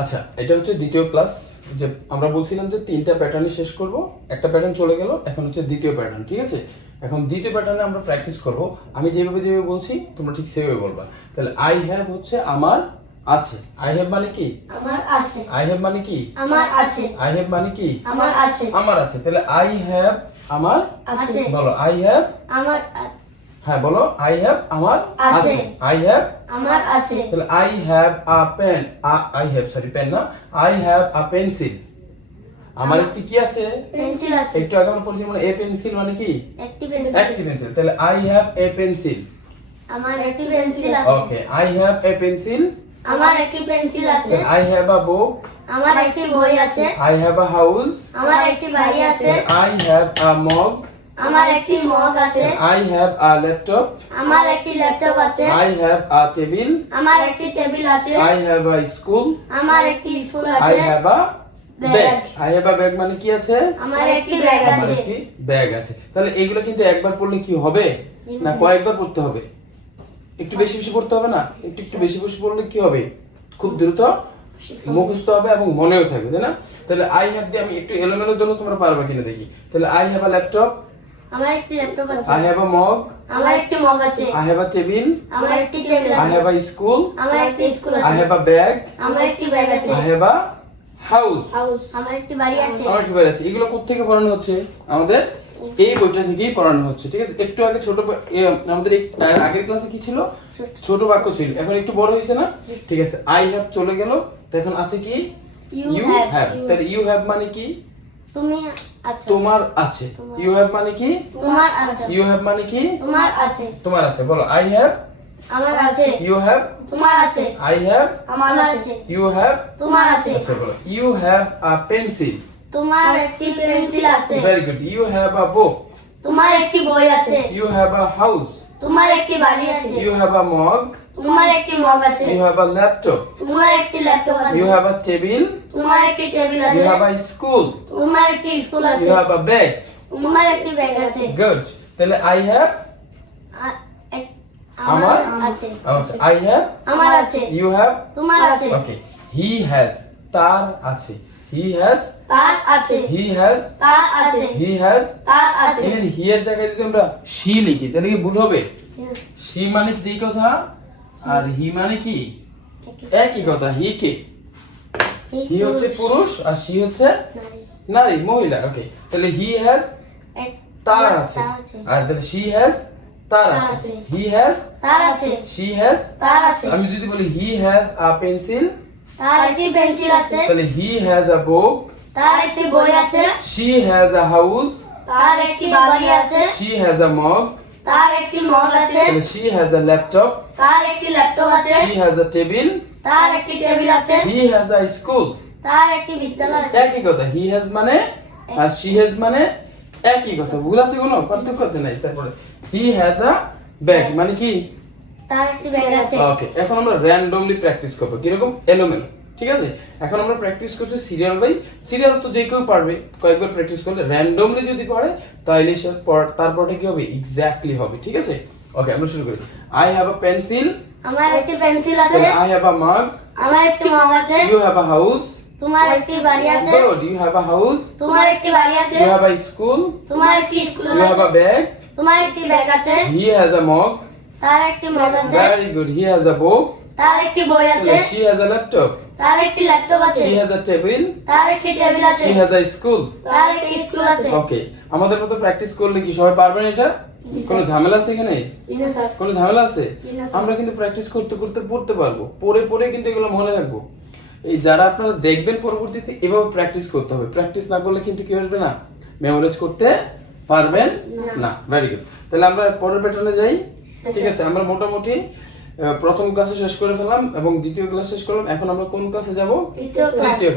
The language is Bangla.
আচ্ছা, এটা হচ্ছে দ্বিতীয় ক্লাস। যে আমরা বলছিলাম যে তিনটা প্যাটার্নই শেষ করব, একটা প্যাটার্ন চলে গেল, এখন হচ্ছে দ্বিতীয় প্যাটার্ন। ঠিক আছে, এখন দ্বিতীয় প্যাটার্নে আমরা প্র্যাকটিস করব। আমি যেভাবে বলছি তোমরা ঠিক সেভাবে বলবা। তাহলে আই হ্যাভ হচ্ছে আমার আছে। আই হ্যাভ মানে কি? আমার আছে। আই হ্যাভ মানে কি? আমার আছে। আই হ্যাভ মানে কি? আমার আছে। আমার আছে। তাহলে আই হ্যাভ আমার আছে। বলো আই হ্যাভ। আমার হ্যাঁ বলো আই হ্যাভ আমার আছে। আই হ্যাভ আমার আছে। তাহলে I have a pen, I have sorry pen না, আই হ্যাভ আ পেন্সিল। আমার একটি কি আছে? পেন্সিল আছে। একটু আগে আমরা পড়ছি মানে এ পেন্সিল মানে কি? একটি পেন্সিল। একটি পেন্সিল। তাহলে আই হ্যাভ এ পেন্সিল। আমার একটি পেন্সিল আছে। Okay, I have a pencil. আমার একটি পেন্সিল আছে। I have a book. আমার একটি বই আছে। I have a house. আমার একটি বাড়ি আছে। I have a mug. আমার একটি মগ আছে। I have a laptop. আমার একটি ল্যাপটপ আছে। I have a table. আমার একটি টেবিল আছে। I have a school. আমার একটি স্কুল আই আছে। Have a bag. I have a bag মানে কি আছে? আমার একটি ব্যাগ আমার আছে। একটি ব্যাগ আছে। তাহলে এগুলো কিন্তু একবার পড়লে কি হবে না কয়েকবার পড়তে হবে? একটু বেশি বেশি পড়তে হবে না? একটু একটু বেশি বেশি পড়লে কি হবে? খুব দ্রুত মুখস্থ হবে এবং মনেও থাকবে, তাই না? তাহলে আই হ্যাভ দিয়ে আমি একটু এলোমেলো দিলেও তোমরা পারবে কিনা দেখি। তাহলে আই হ্যাভ আ ল্যাপটপ। আমার একটি ল্যাপটপ আছে। I have a mug. আমার একটি মগ আছে। I have a table. আমার একটি টেবিল আই আছে। Have a school. আমার একটি স্কুল আই আছে। Have a bag. আমার একটি ব্যাগ আছে। I have a house. House. আমার একটি বাড়ি আছে। আমার কি বেড়াচ্ছে? এগুলো কোত্থেকে পড়ানো হচ্ছে? আমাদের এই বইটা থেকেই পড়ানো হচ্ছে। ঠিক আছে, একটু আগে আমাদের আগের ক্লাসে কি ছিল? ছোট বাক্য ছিল, এখন একটু বড় হয়েছে না? ঠিক আছে, আই হ্যাভ চলে গেল, তো এখন আছে কি? You have. তাহলে ইউ হ্যাভ মানে কি? তুমি আছো। তোমার আছে। ইউ হ্যাভ মানে কি? তোমার আছে। ইউ হ্যাভ মানে কি? তোমার আছে। তোমার আছে। বলো আই হ্যাভ। আমার আছে। You have. তোমার আছে। I have. আমার আছে। You have. তোমার আছে। আচ্ছা বলো ইউ হ্যাভ আ পেন্সিল। তোমার একটি পেন্সিল আছে। Very good. You have a book. তোমার একটি বই আছে। You have a house. তোমার একটি বাড়ি আছে। You have a mug. তোমার একটি মগ আছে। You have a laptop. তোমার একটি ল্যাপটপ আছে। You have a table. তোমার একটি টেবিল আছে। You have a school. তোমার একটি স্কুল আছে। You have a bag. তোমার একটি ব্যাগ আছে। Good. তাহলে I have. আমার আছে। I have. আমার আছে। You have. তোমার আছে। Okay. He has. তার আছে. He has. তার আছে। He has. তার আছে। He has. তার আছে। এখানে he এর জায়গায় যদি আমরা she লিখি তাহলে কি ভুল হবে? she মানে যেই কথা আর he মানে কি একই কথা। he K? he হচ্ছে পুরুষ আর she হচ্ছে নারী, মহিলা। ওকে, তাহলে he has তার আছে, আর তাহলে she has তার আছে। he has তার আছে। she has তার আছে। আমি যদি বলি he has a pencil তার একটি পেন্সিল আছে। তাহলে he has a book. তার একটি বই আছে। she has a house. তার একটি বাড়ি আছে। she has a mug. তার একটি মগ আছে। তাহলে she has a laptop. তার একটি ল্যাপটপ আছে। she has a table. তার একটি টেবিল আছে। he has a school. তার একটি বিদ্যালয় আছে। একই কথা, he has মানে আর she has মানে একই কথা। ভুল আছে কোনো? পার্থক্য আছে নাই? তারপরে he has a bag মানে কি? তার একটি ব্যাগ আছে। ওকে, এখন আমরা র্যান্ডমলি প্র্যাকটিস করব। কিরকম? এলোমেলো। ঠিক আছে, এখন আমরা প্র্যাকটিস করছি সিরিয়াল বাই সিরিয়াল। তো যে কেউ পারবে কয়েকবার প্র্যাকটিস করলে। র্যান্ডমলি যদি পড়ে তাহলে সে তারপরে কি হবে? এক্স্যাক্টলি হবে। ঠিক আছে, ওকে আমরা শুরু করি। I have a pencil. আমার একটি পেন্সিল আছে। আই হ্যাভ আ মাগ। আমার একটি মগ আছে। You have a house. তোমার একটি বাড়ি আছে। Good. You have a house. তোমার একটি বাড়ি আছে। You have a school. তোমার একটি স্কুল ইউ হ্যাভ আছে। A bag. তোমার একটি ব্যাগ আছে। He has a mug. তার একটি মগ আছে। Very good. He has a book. তার একটি বই আছে। She has a laptop. তার একটি ল্যাপটপ আছে। She has a table. তার একটি টেবিল আছে। She has a school. তার একটি স্কুল আছে। ওকে, আমাদের মতো প্র্যাকটিস করলে কি সবাই পারবেন এটা? কোনো ঝামেলা আছে এখানে? জি না স্যার। কোনো ঝামেলা আছে? জি না স্যার। আমরা কিন্তু প্র্যাকটিস করতে করতে পড়তে পারবো, পড়ে পড়ে কিন্তু এগুলো মনে রাখবো। এই যারা আপনারা দেখবেন পরবর্তীতে এভাবে প্র্যাকটিস করতে হবে। প্র্যাকটিস না করলে কিন্তু কি আসবে না, মেমোরাইজ করতে পারবেন না। Very good. তাহলে আমরা পরের প্যাটার্নে যাই। ঠিক আছে, আমরা মোটামুটি প্রথম ক্লাসে শেষ করে ফেললাম এবং দ্বিতীয় ক্লাস শেষ করলাম। এখন আমরা কোন ক্লাসে যাব? তৃতীয় ক্লাস। তৃতীয়